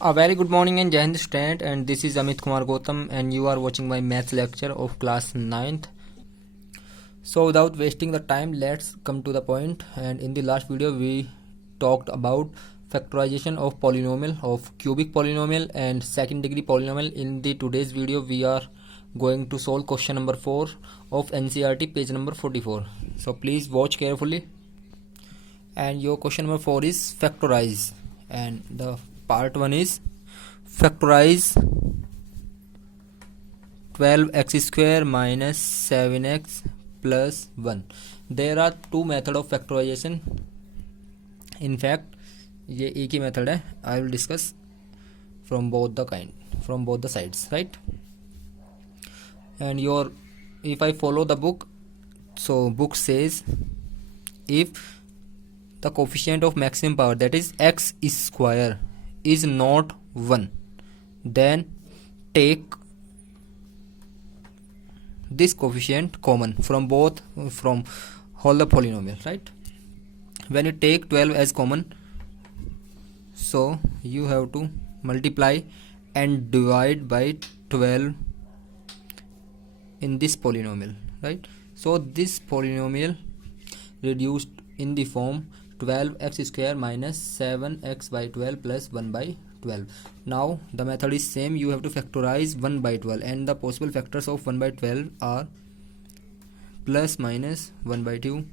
A very good morning and Jai Hind student, and this is Amit Kumar Gautam and you are watching my maths lecture of class 9th. So without wasting the time, let's come to the point. And in the last video we talked about factorization of polynomial, of cubic polynomial and second degree polynomial. In the today's video we are going to solve question number 4 of NCERT page number 44. So please watch carefully. And your question number 4 is factorize, and the part 1 is factorize 12x square minus 7x plus 1. There are two methods of factorization. In fact ये एक ही method है. I will discuss from both the sides, right? And if I follow the book, so book says if the coefficient of maximum power, that is x square, is not 1, then take this coefficient common from all the polynomial, right? When you take 12 as common, so you have to multiply and divide by 12 in this polynomial, right? So this polynomial reduced in the form 12x square minus 7x by 12 plus 1 by 12. Now the method is same. You have to factorize 1 by 12, and the possible factors of 1 by 12 are plus minus 1 by 2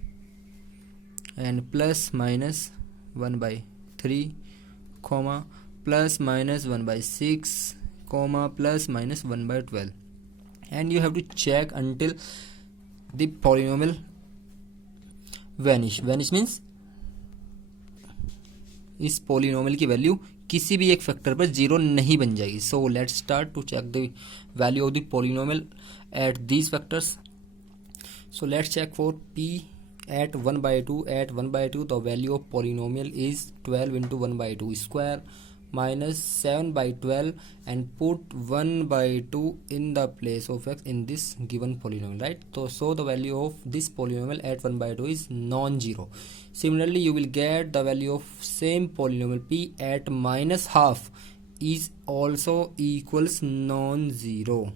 and plus minus 1 by 3, comma plus minus 1 by 6, comma plus minus 1 by 12. And you have to check until the polynomial vanish means इस polynomial की value किसी भी एक factor पर zero नहीं बन जाएगी. So let's start to check the value of the polynomial at these factors. So let's check for p at 1 by 2. At 1 by 2 the value of polynomial is 12 into 1 by 2 square minus 7 by 12, and put 1 by 2 in the place of x in this given polynomial, right? So the value of this polynomial at 1 by 2 is non-zero. Similarly you will get the value of same polynomial p at minus half is also equals non-zero.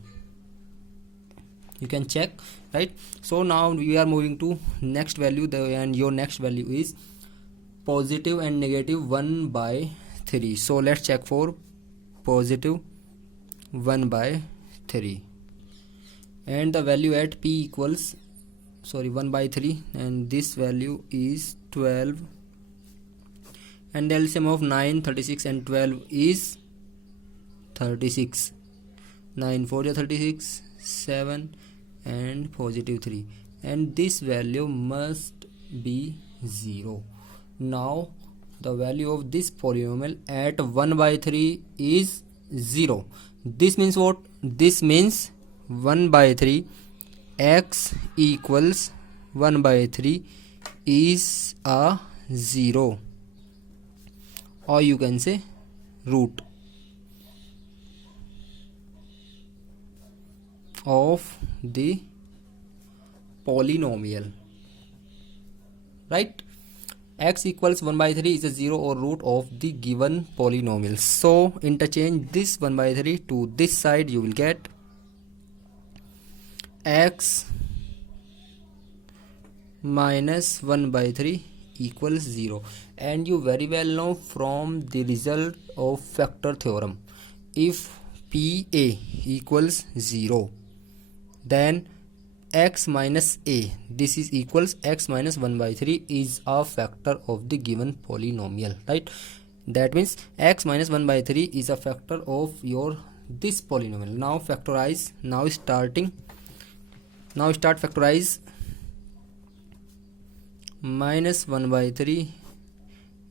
You can check, right? So now we are moving to next value, and your next value is positive and negative 1 by 3. So let's check for positive 1 by 3, and the value at p equals 1 by 3, and this value is 12, and the LCM of 9, 36 and 12 is 36. 9 4 36, 7 and positive 3, and this value must be 0. Now the value of this polynomial at 1 by 3 is 0. This means what? This means 1 by 3 x equals 1 by 3 is a 0, or you can say root of the polynomial, right? X equals 1 by 3 is a 0 or root of the given polynomial. So interchange this 1 by 3 to this side, you will get x minus 1 by 3 equals 0. And you very well know from the result of factor theorem, if PA equals 0, then x minus a, this is equals x minus 1 by 3 is a factor of the given polynomial, right? That means x minus 1 by 3 is a factor of your this polynomial. Now factorize. Start factorize minus 1 by 3,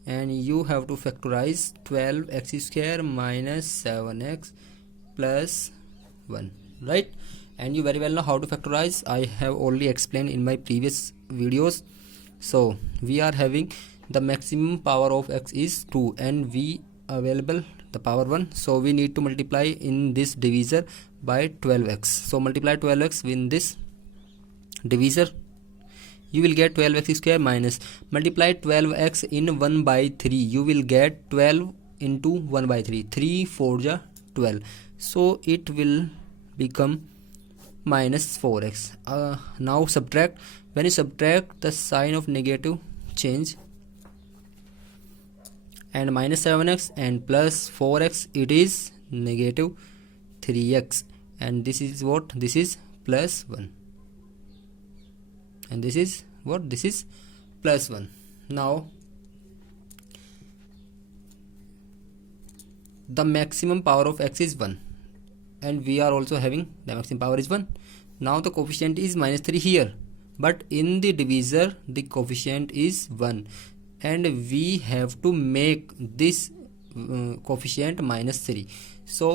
and you have to factorize 12x square minus 7x plus 1, right? And you very well know how to factorize. I have already explained in my previous videos. So we are having the maximum power of x is 2, and we available the power 1, so we need to multiply in this divisor by 12x. So multiply 12x in this divisor, you will get 12x square minus multiply 12x in 1 by 3, you will get 12 into 1/3, 3 4 ja 12, so it will become minus 4x. Now subtract. When you subtract, the sign of negative change, and minus 7x and plus 4x, it is negative 3x, and this is what? This is plus 1, and this is what? This is plus 1. Now the maximum power of x is 1, and we are also having the maximum power is 1. Now the coefficient is minus 3 here, but in the divisor the coefficient is 1, and we have to make this coefficient minus 3. So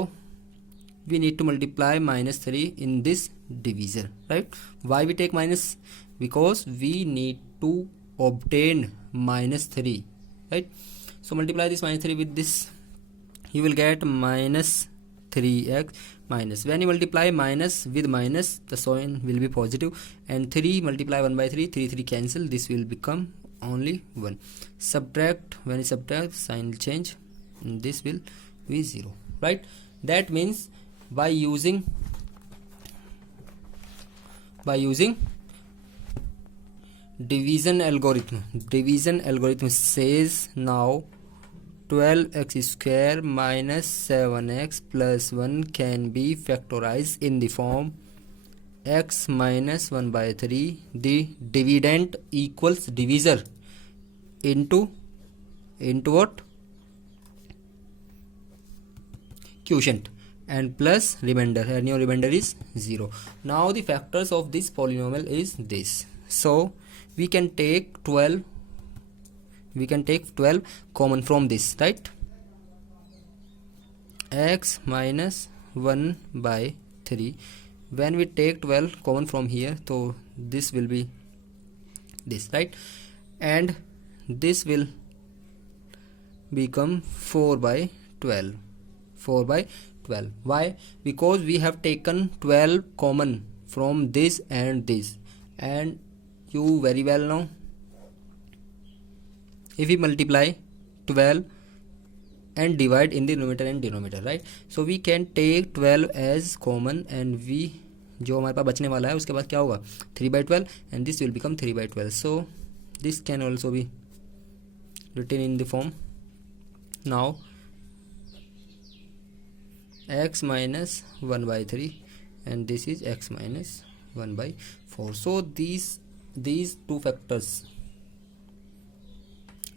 we need to multiply minus 3 in this divisor, right? Why we take minus? Because we need to obtain minus 3, right? So multiply this minus 3 with this, you will get minus 3x minus. When you multiply minus with minus, the sign will be positive, and 3 multiply 1/3, 3 3 cancel, this will become only 1. Subtract. When you subtract, sign will change, and this will be 0, right? That means by using division algorithm says now 12x square minus 7x plus 1 can be factorized in the form x minus 1/3, the dividend equals divisor into what? Quotient, and plus remainder, and your remainder is 0. Now the factors of this polynomial is this, so we can take 12 common from this, right? X minus 1/3. When we take 12 common from here, so this will be this, right? And this will become 4/12. Why? Because we have taken 12 common from this and this, and you very well know, if we multiply 12 and divide in the numerator and denominator, right? So we can take 12 as common, and we जो हमारे पास बचने वाला है उसके बाद क्या होगा? 3/12, and this will become 3/12. So this can also be written in the form now x minus 1/3, and this is x minus 1/4. So these two factors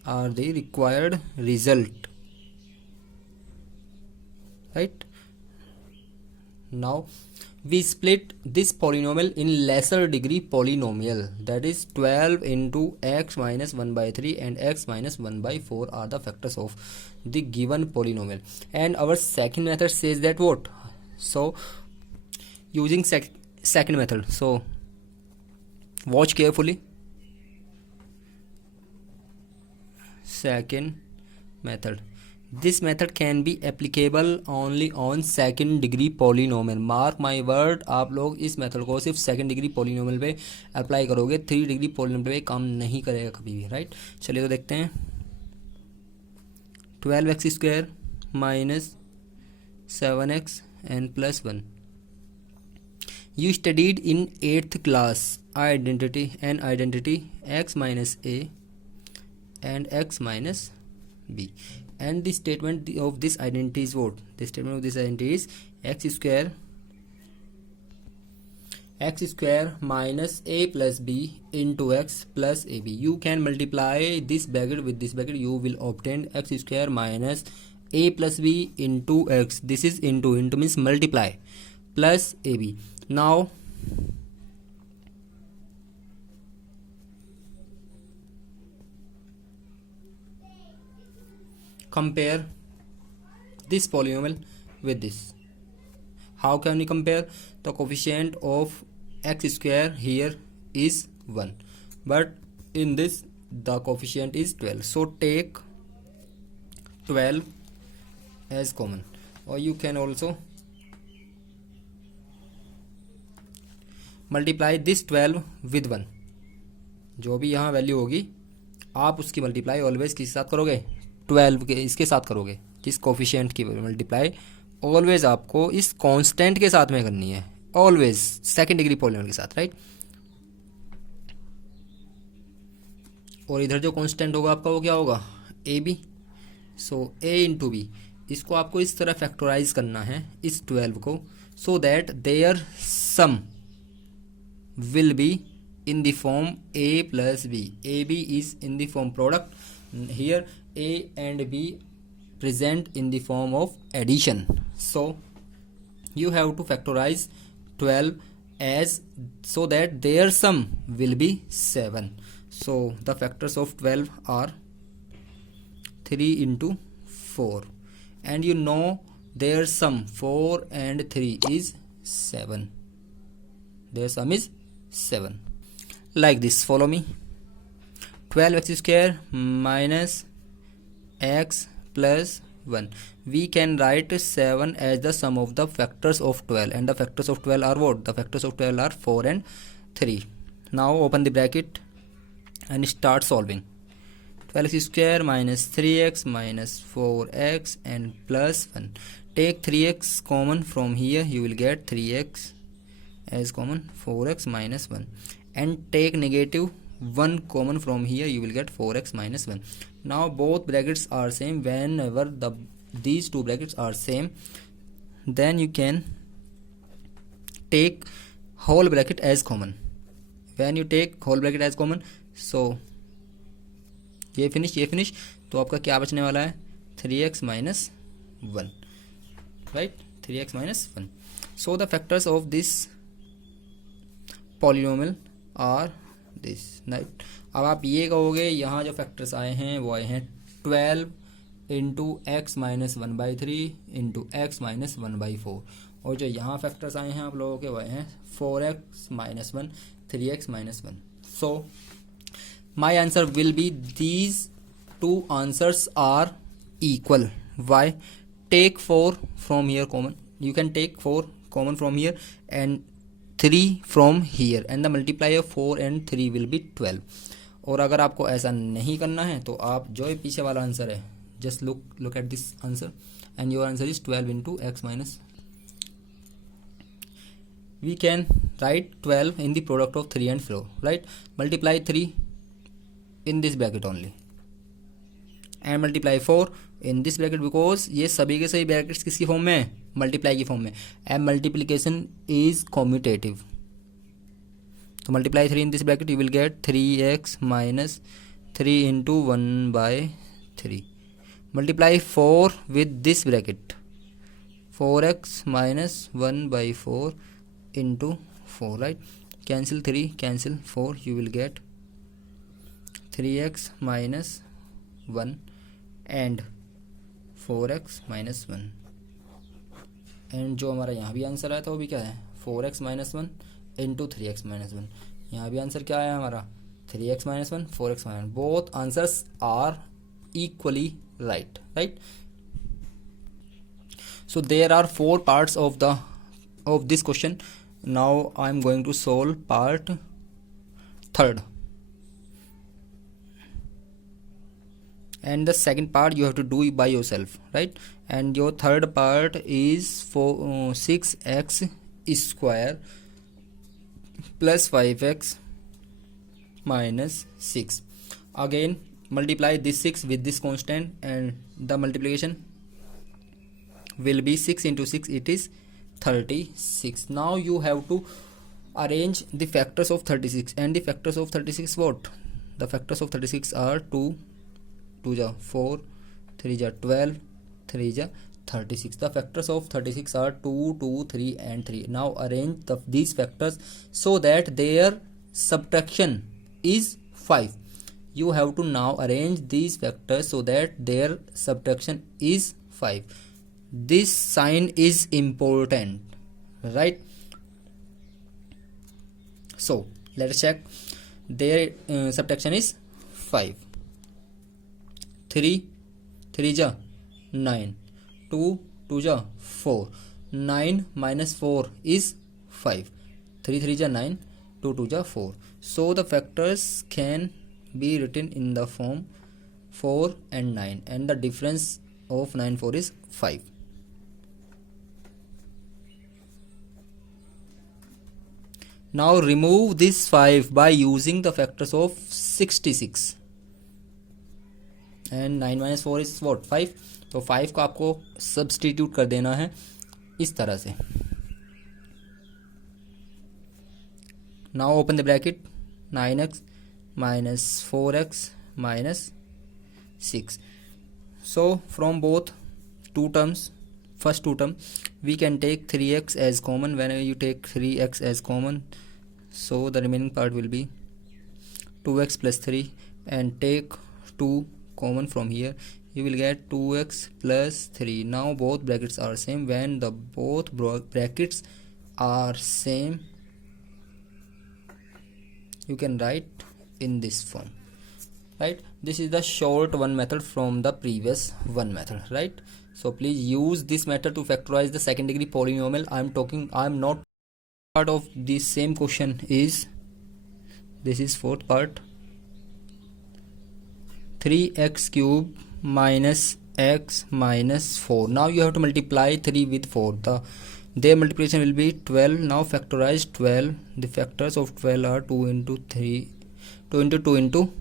are the required result, right? Now we split this polynomial in lesser degree polynomial, that is 12 into x minus 1/3 and x minus 1/4 are the factors of the given polynomial. And our second method says that what? So using second method, so watch carefully. Second method, this method can be applicable only on second degree polynomial. Mark my word, आप लोग इस method को सिर्फ second degree polynomial पे apply करोगे, 3 degree polynomial पे काम नहीं करेगा कभी भी, राइट? चलिए तो देखते हैं. 12x square minus 7x and plus 1. You studied in 8th class identity x minus a and x minus b, and the statement of this identity is what? The statement of this identity is x square minus a plus b into x plus ab. You can multiply this bracket with this bracket, you will obtain x square minus a plus b into x. This is into means multiply, plus ab. Now compare this polynomial with this. How can we compare? The coefficient of x square here is 1, but in this the coefficient is 12. So take 12 as common, or you can also multiply this 12 with 1. जो भी यहाँ value होगी आप उसकी multiply always किसके साथ करोगे? 12 के इसके साथ करोगे, जिस कोफिशिएंट की मल्टीप्लाई ऑलवेज आपको इस कांस्टेंट के साथ में करनी है, ऑलवेज सेकंड डिग्री पॉलिनोमियल के साथ, राइट। और इधर जो कांस्टेंट होगा आपका वो क्या होगा, A B. So A into B, इसको आपको इस तरह फैक्टराइज करना है इस 12 को, so that their sum will be in the form a plus b. ab is in the form product. Here a and b present in the form of addition. So you have to factorize 12 as so that their sum will be 7. So the factors of 12 are 3 into 4, and you know their sum 4 and 3 is 7. Their sum is 7. Like this, follow me. 12x square minus x plus 1. We can write 7 as the sum of the factors of 12, and the factors of 12 are what? The factors of 12 are 4 and 3. Now open the bracket and start solving. 12x square minus 3x minus 4x and plus 1. Take 3x common from here, you will get 3x as common, 4x minus 1. And take negative 1 common from here, you will get 4x minus 1. Now both brackets are same. Whenever these two brackets are same, then you can take whole bracket as common. When you take whole bracket as common, so ये finish, तो आपका क्या बचने वाला है, 3x minus 1, right? 3x minus 1. So the factors of this polynomial are this, right. अब आप ये कहोगे यहाँ जो फैक्टर्स आए हैं वो आए हैं 12 into x minus 1/3 into x minus 1/4, और जो यहाँ फैक्टर्स आए हैं आप लोगों के वो आए हैं 4x minus 1, 3x minus 1. So my answer will be these two answers are equal. Why? Take 4 from here common. You can take 4 common from here and 3 from here, and the multiply of 4 and 3 will be 12. और अगर आपको ऐसा नहीं करना है तो आप जो ये पीछे वाला आंसर है, just look at this answer and your answer is 12 into x minus. We can write 12 in the product of 3 and 4, right? Multiply 3 in this bracket only and multiply 4 in this bracket, because ये सभी के सभी brackets किसकी form में है, multiply की form में, and multiplication is commutative. तो multiply 3 in this bracket, you will get 3x minus 3 into 1/3. Multiply 4 with this bracket, 4x minus 1/4 into 4, right? Cancel 3, cancel 4, you will get 3x minus 1 and 4x minus 1. And जो हमारा यहाँ भी answer आया था वो भी क्या है, 4x minus 1 into 3x minus 1. यहाँ भी आंसर क्या आया हमारा, 3x minus 1, 4x minus 1. Both answers are equally right, right? So there are 4 parts of this question. Now I am going to solve part 3rd, and the second part you have to do by yourself, right? And your third part is 6x square plus 5x minus 6. Again multiply this 6 with this constant, and the multiplication will be 6 into 6, it is 36. Now you have to arrange the factors of 36, and the factors of 36 what? The factors of 36 are 2 ja 4, 3 ja 12, 3 ja 36. The factors of 36 are 2, 2, 3 and 3. Now arrange these factors so that their subtraction is 5. You have to now arrange these factors so that their subtraction is 5. This sign is important, right? So let's check. Their subtraction is 5. 3 ja 9, 2 ja 4. 9 minus 4 is 5. 3 ja 9, 2 ja 4. So the factors can be written in the form 4 and 9, and the difference of 9 4 is 5. Now remove this 5 by using the factors of 66. And 9 minus 4 is what? 5. तो 5 को आपको substitute कर देना है इस तरह से. Now open the bracket. 9x minus 4x minus 6. So from both two terms, first two term, we can take 3x as common. Whenever you take 3x as common, so the remaining part will be 2x plus 3, and take 2 common from here, you will get 2x plus 3. Now both brackets are same. When the both brackets are same, you can write in this form, right? This is the short one method from the previous one method, right? So please use this method to factorize the second degree polynomial. I am not part of this same question is, this is fourth part, 3x cube minus x minus 4. Now you have to multiply 3 with 4. Their multiplication will be 12. Now factorize 12. The factors of 12 are 2 into 3, 2 into 2 into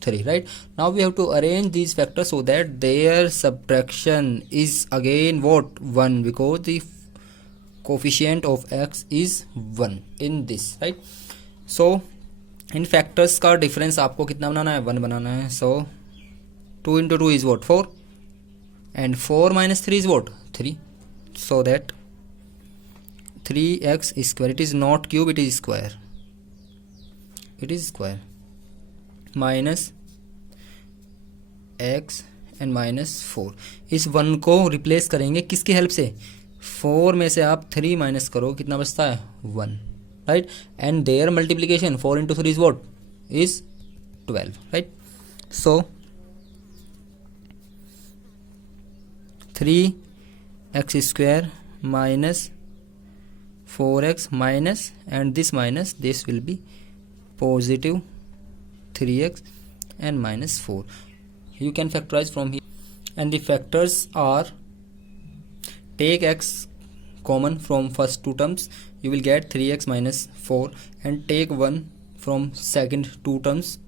3, right? Now we have to arrange these factors so that their subtraction is again what? 1, because the coefficient of x is 1 in this, right? So in factors का difference आपको कितना बनाना है? 1 बनाना है. सो 2 into 2 is what? 4, and 4 minus 3 is what? 3. So that 3x square, it is not cube, it is square, it is square, minus x and minus 4. इस 1 को replace करेंगे किसकी help से? 4 में से आप 3 माइनस करो, कितना बचता है? 1, right? And their multiplication 4 into 3 is what? Is 12, right? So 3x square minus 4x minus, and this minus, this will be positive 3x and minus 4. You can factorize from here, and the factors are, take x common from first two terms, you will get 3x minus 4, and take 1 from second two terms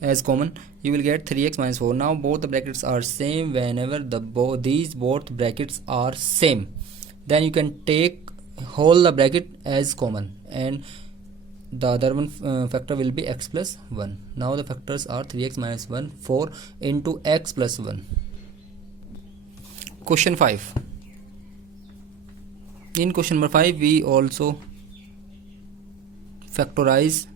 as common, you will get 3x minus 4. Now both the brackets are same. Whenever these both brackets are same, then you can take whole the bracket as common, and the other one factor will be x plus 1. Now the factors are 3x minus 1, 4 into x plus 1. Question 5. In question number 5, we also factorize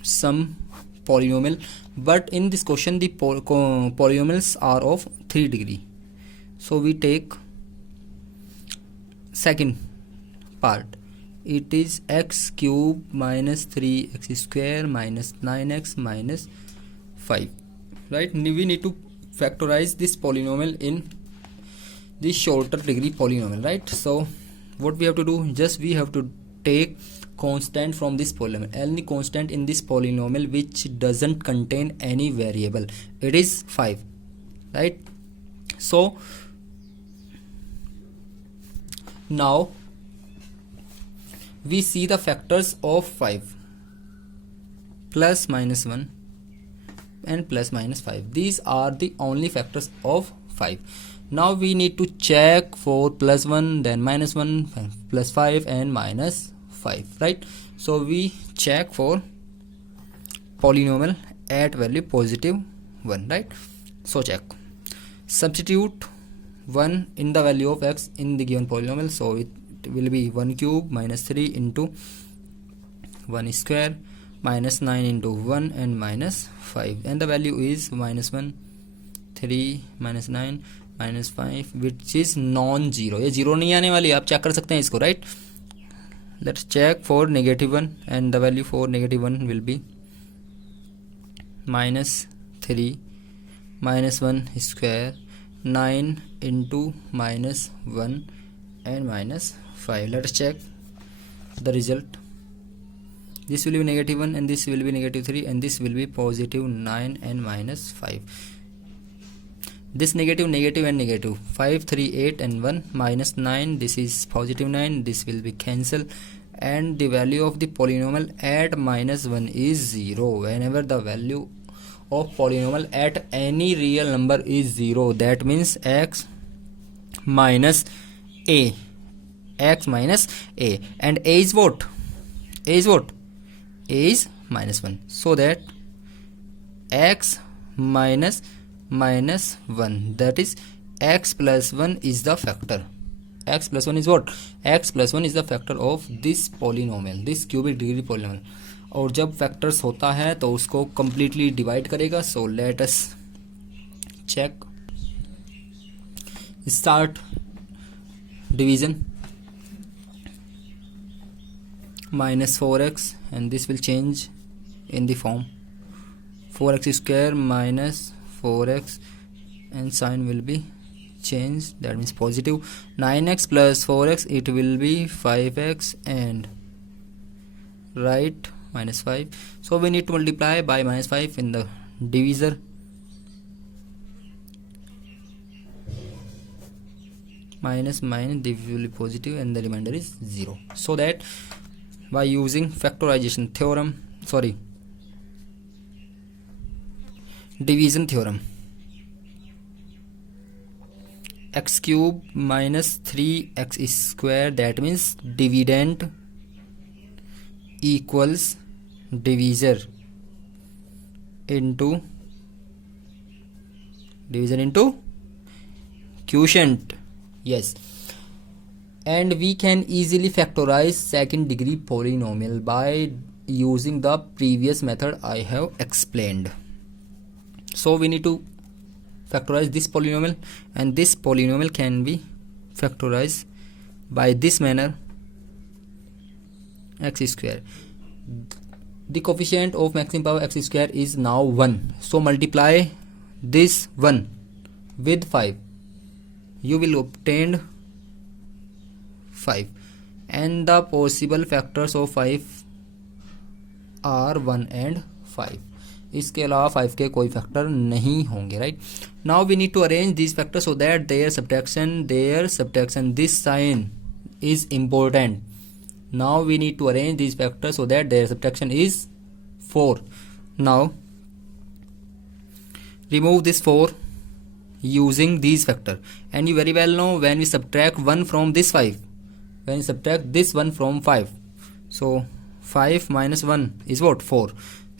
some polynomial, but in this question the polynomials are of 3 degree. So we take second part. It is x cube minus 3x square minus 9x minus 5, right? We need to factorize this polynomial in the shorter degree polynomial, right? So what we have to do, just we have to take constant from this polynomial, any constant in this polynomial which doesn't contain any variable. It is 5, right? So now we see the factors of 5, plus minus 1 and plus minus 5. These are the only factors of 5. Now we need to check for plus 1, then minus 1, plus 5 and minus 5, right? So we check for polynomial at value positive 1, right? So check, substitute 1 in the value of x in the given polynomial. So it will be 1 cube minus 3 into 1 square minus 9 into 1 and minus 5, and the value is minus 1, 3 minus 9 minus 5, which is non zero. ये zero नहीं आने वाली, आप check कर सकते हैं इसको, right? Let's check for negative 1, and the value for negative 1 will be minus 3 minus 1 square 9 into minus 1 and minus 5. Let's check the result. this will be negative 1 and this will be negative 3 and this will be positive 9 and minus 5. This negative and negative 5, 3, 8 and 1 minus 9, this is positive 9, this will be cancel, and the value of the polynomial at minus 1 is 0. Whenever the value of polynomial at any real number is 0, that means x minus a, and a is what? A is minus 1. So that x minus 1, that is x plus 1 is the factor. X plus 1 is what? X plus 1 is the factor of this polynomial, this cubic degree polynomial. और जब factors होता है तो उसको completely divide करेगा. So let us check. Start division. Minus 4x and this will change in the form 4x square minus 4x and sign will be changed, that means positive. 9x plus 4x, it will be 5x and right minus 5. So we need to multiply by minus 5 in the divisor. Minus this will be positive and the remainder is 0. So that by using factorization theorem, division theorem, x cube minus 3x square, that means dividend equals divisor into quotient. Yes, and we can easily factorize second degree polynomial by using the previous method I have explained. So we need to factorize this polynomial, and this polynomial can be factorized by this manner, x square. The coefficient of maximum power x square is now 1. So multiply this 1 with 5. You will obtain 5, and the possible factors of 5 are 1 and 5. इसके अलावा 5 के कोई factor नहीं होंगे, right. Now we need to arrange this factor so that their subtraction this sign is important. Now we need to arrange these factors so that their subtraction is 4. Now remove this 4 using these factor, and you very well know when we subtract 1 from this 5, when you subtract this 1 from 5, so 5 minus 1 is what? 4.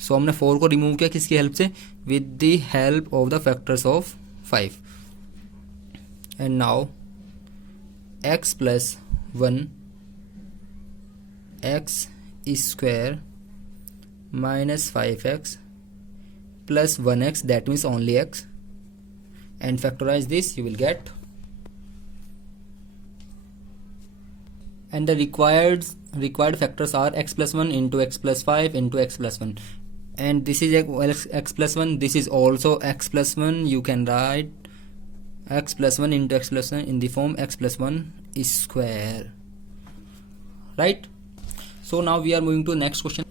So हमने 4 को remove किया किसकी help से? With the help of the factors of 5. And now x plus 1 x square minus 5x plus 1x, that means only x, and factorize this, you will get, and the required factors are x plus 1 into x plus 5 into x plus 1, and this is x plus 1, this is also x plus 1. You can write x plus 1 into x plus 1 in the form x plus 1 square, right? So now we are moving to next question.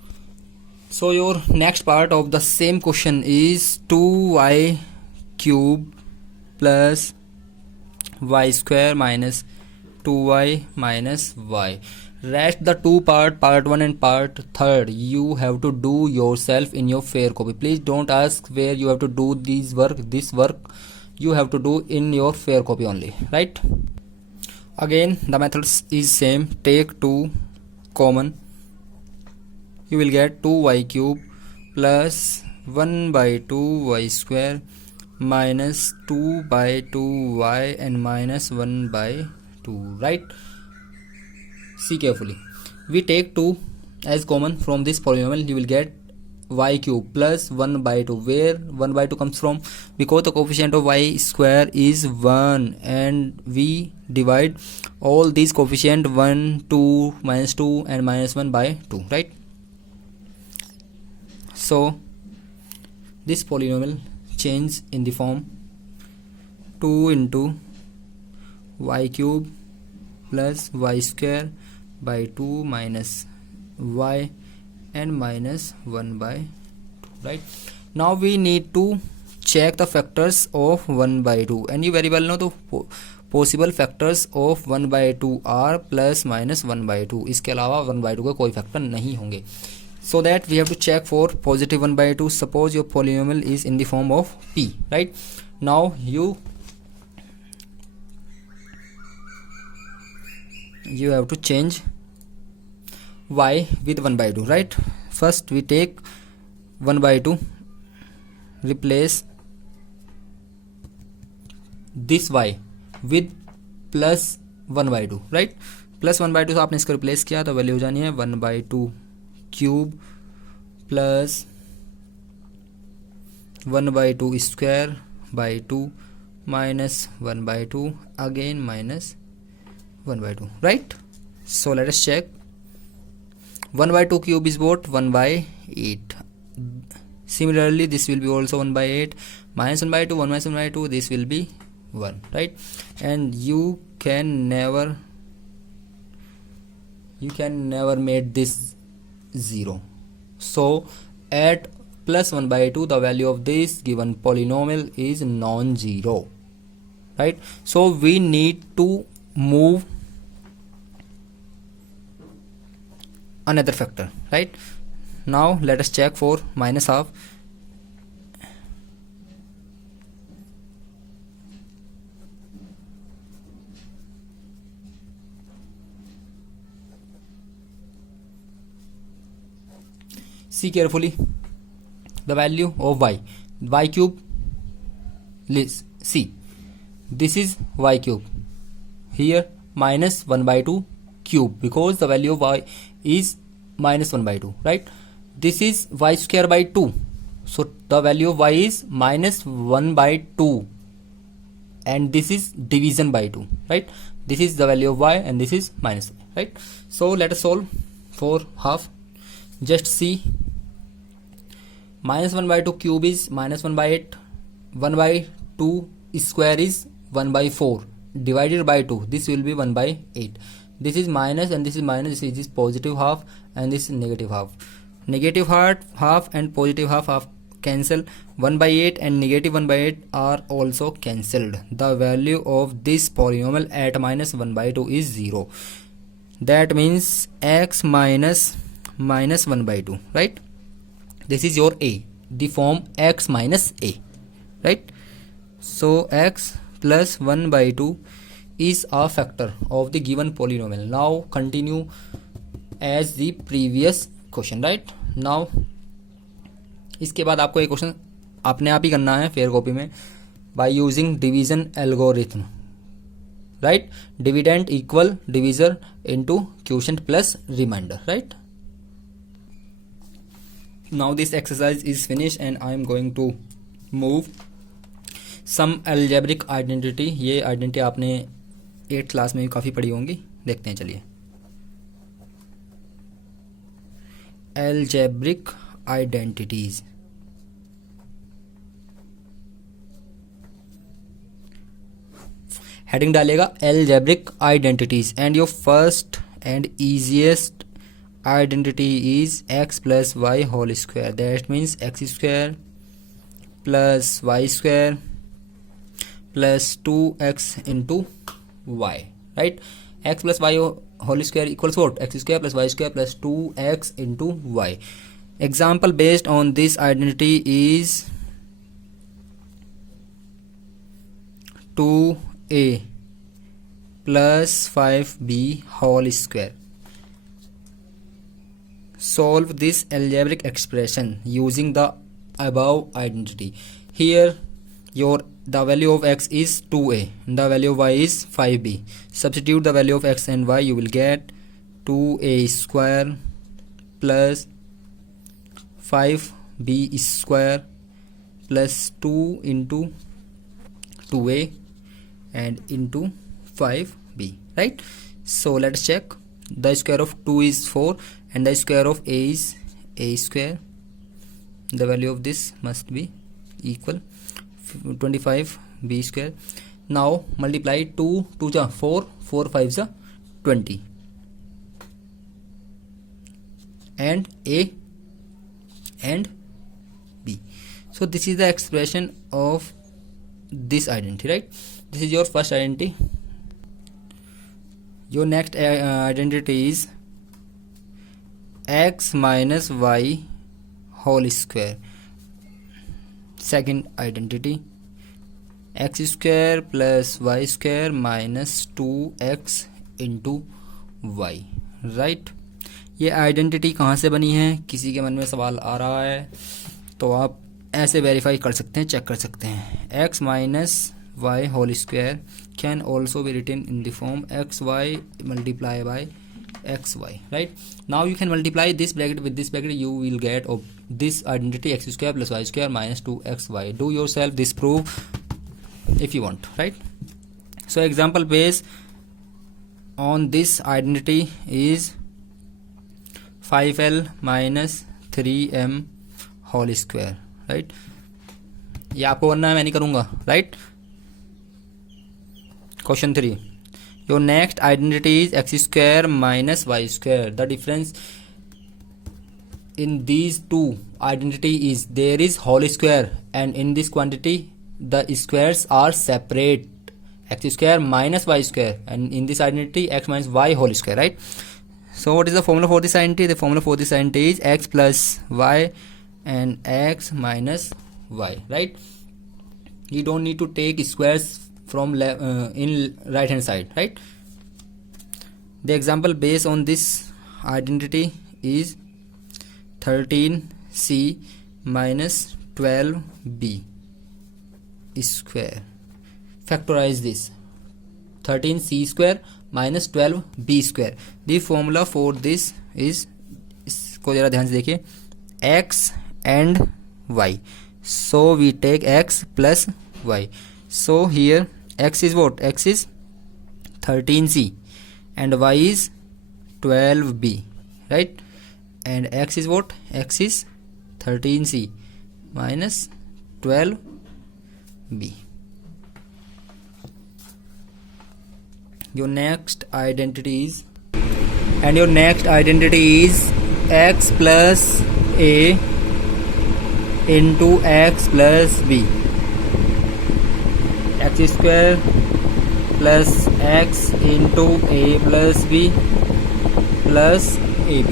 So your next part of the same question is 2y cube plus y square minus 2y minus y. Rest the two part 1 and part 3, you have to do yourself in your fair copy. Please don't ask where you have to do this work you have to do in your fair copy only, right? Again the methods is same. Take 2 common, you will get 2y cube plus 1 by 2 y square minus 2 by 2 y and minus 1 by 2, right? See carefully. We take 2 as common from this polynomial, you will get y cube plus 1 by 2. Where 1 by 2 comes from? Because the coefficient of y square is 1, and we divide all these coefficient 1, 2, minus 2 and minus 1 by 2, right? So this polynomial change in the form 2 into y cube plus y square by 2 minus y and minus 1 by 2, right? Now we need to check the factors of 1 by 2, and you very well know the possible factors of 1 by 2 are plus minus 1 by 2. इसके अलावा 1 by 2 का कोई factor नहीं होंगे. So that we have to check for positive 1 by 2. Suppose your polynomial is in the form of p, right? Now you have to change y with 1 by 2, right? First we take 1 by 2, replace this y with plus 1 by 2, right? Plus 1 by 2 से आपने इसको replace किया तो value हो जानी है 1 by 2 cube plus 1 by 2 square by 2 minus 1 by 2 again minus 1 by 2, right? So let us check. 1 by 2 cube is what? 1 by 8. Similarly this will be also 1 by 8, minus 1 by 2, 1 minus 1 by 2, this will be 1, right? And you can never make this 0. So at plus 1 by 2 the value of this given polynomial is non-zero, right? So we need to move another factor, right? Now let us check for minus half. See carefully the value of y cube. See, this is y cube, here minus 1 by 2 cube because the value of y is minus 1 by 2, right? This is y square by 2, so the value of y is minus 1 by 2, and this is division by 2, right? This is the value of y and this is minus y, right? So let us solve for half. Just see, minus 1 by 2 cube is minus 1 by 8, 1 by 2 square is 1 by 4 divided by 2, this will be 1 by 8. This is minus and this is minus, this is positive half and this is negative half. Negative half and positive half cancel. 1 by 8 and negative 1 by 8 are also cancelled. The value of this polynomial at minus 1 by 2 is 0. That means x minus 1 by 2, right? This is your a, the form x minus a, right? So x plus 1 by 2 is a factor of the given polynomial. Now continue as the previous question, right? Now इसके बाद आपको एक question अपने आप ही करना है fair copy में by using division algorithm, right? Dividend equal divisor into quotient plus remainder, right? Now this exercise is finished and I am going to move some algebraic identity. ये आइडेंटिटी आपने 8th class में भी काफ़ी पढ़ी होंगी. देखते हैं, चलिए. Algebraic identities. हेडिंग डालेगा algebraic identities and your first and easiest identity is x plus y whole square. That means x square plus y square plus 2x into y, right? X plus y whole square equals what? X square plus y square plus 2x into y. Example based on this identity is 2a plus 5b whole square. Solve this algebraic expression using the above identity. Here the value of x is 2a, the value of y is 5b. Substitute the value of x and y, you will get 2a square plus 5b square plus 2 into 2a and into 5b, right? So let's check. The square of 2 is 4 and the square of a is a square. The value of this must be equal 25b square. Now multiply 2 2 ja 4, 4 5 ja 20 and a and b. So this is the expression of this identity, right? This is your first identity. Your next identity is x minus y whole square. Second identity, x square plus y square minus 2x into y, right. ये identity कहाँ से बनी है, किसी के मन में सवाल आ रहा है तो आप ऐसे वेरीफाई कर सकते हैं, चेक कर सकते हैं। x minus y whole square can also be written in the form x y multiply by x y, right. Now you can multiply this bracket with this bracket, you will get of this identity x square plus y square minus 2xy. Do yourself this proof if you want, right? So example based on this identity is 5l minus 3m whole square, right? ये आपको करना है, मैं नहीं करूँगा, right? Question 3. Your next identity is x square minus y square. The difference in these two identity is there is whole square, and in this quantity the squares are separate, x square minus y square, and in this identity x minus y whole square, right? So what is the formula for this identity? The formula for this identity is x plus y and x minus y, right? You don't need to take squares from in right hand side, right? The example based on this identity is 13c minus 12b square. Factorize this, 13c square minus 12b square. The formula for this is, इसको जरा ध्यान से देखिए, x and y. So we take x plus y. So here x is what? X is 13c and y is 12b, right? And x is what? X is 13c minus 12b. Your next identity is, and your next identity is x plus a into x plus b. X square plus x into a plus b plus ab.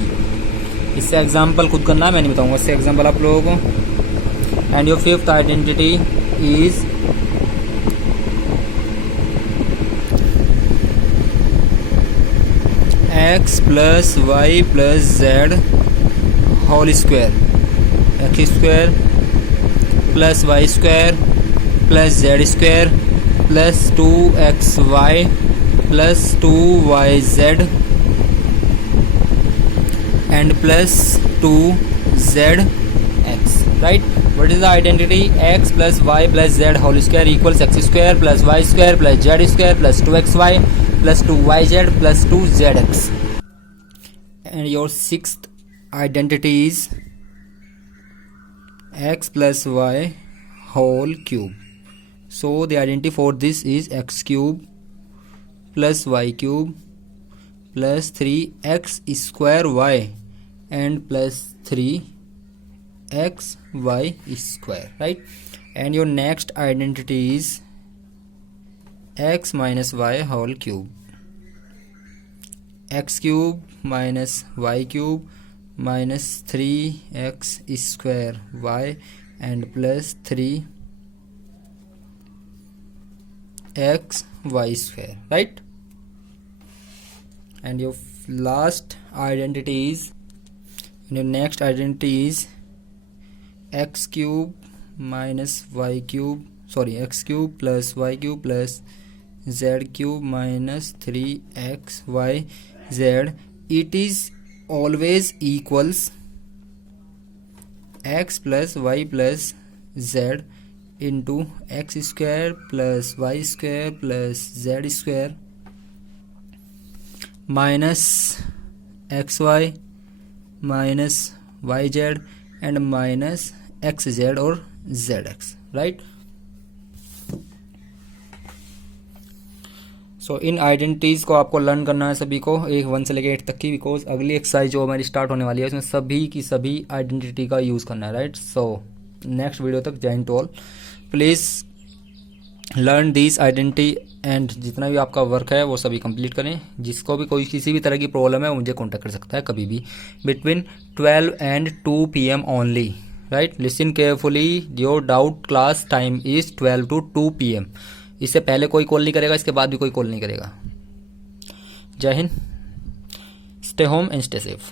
इससे example खुद करना है, मैं नहीं बताऊंगा, इससे example आप लोगों को। And your fifth identity is x plus y plus z whole square. X square plus y square plus z square plus 2xy plus 2yz and plus 2zx, right? What is the identity? X plus y plus z whole square equals x square plus y square plus z square plus 2xy plus 2yz plus 2zx. And your sixth identity is x plus y whole cube. So the identity for this is x cube plus y cube plus 3x square y and plus 3x y square, right? And your next identity is x minus y whole cube. X cube minus y cube minus 3x square y and plus 3x y square, right? And your last identity is, and your next identity is x cube minus y cube, sorry, x cube plus y cube plus z cube minus 3xy z. It is always equals x plus y plus z into x square plus y square plus z square minus xy minus yz and minus xz or zx, right? So in identities को आपको learn करना है सभी को, 1 से लेकर 8 तक की, बिकॉज अगली एक्सरसाइज जो हमारी स्टार्ट होने वाली है उसमें सभी की सभी आइडेंटिटी का यूज़ करना है, राइट। सो नेक्स्ट वीडियो तक जय Hind to all, please learn this identity and जितना भी आपका वर्क है वो सभी कंप्लीट करें। जिसको भी कोई किसी भी तरह की प्रॉब्लम है वो मुझे कॉन्टैक्ट कर सकता है कभी भी, between 12 and 2 PM only, right. Listen carefully, your doubt class time is 12 to 2 PM। इससे पहले कोई कॉल नहीं करेगा, इसके बाद भी कोई कॉल नहीं करेगा। जय Hind, stay home and stay safe.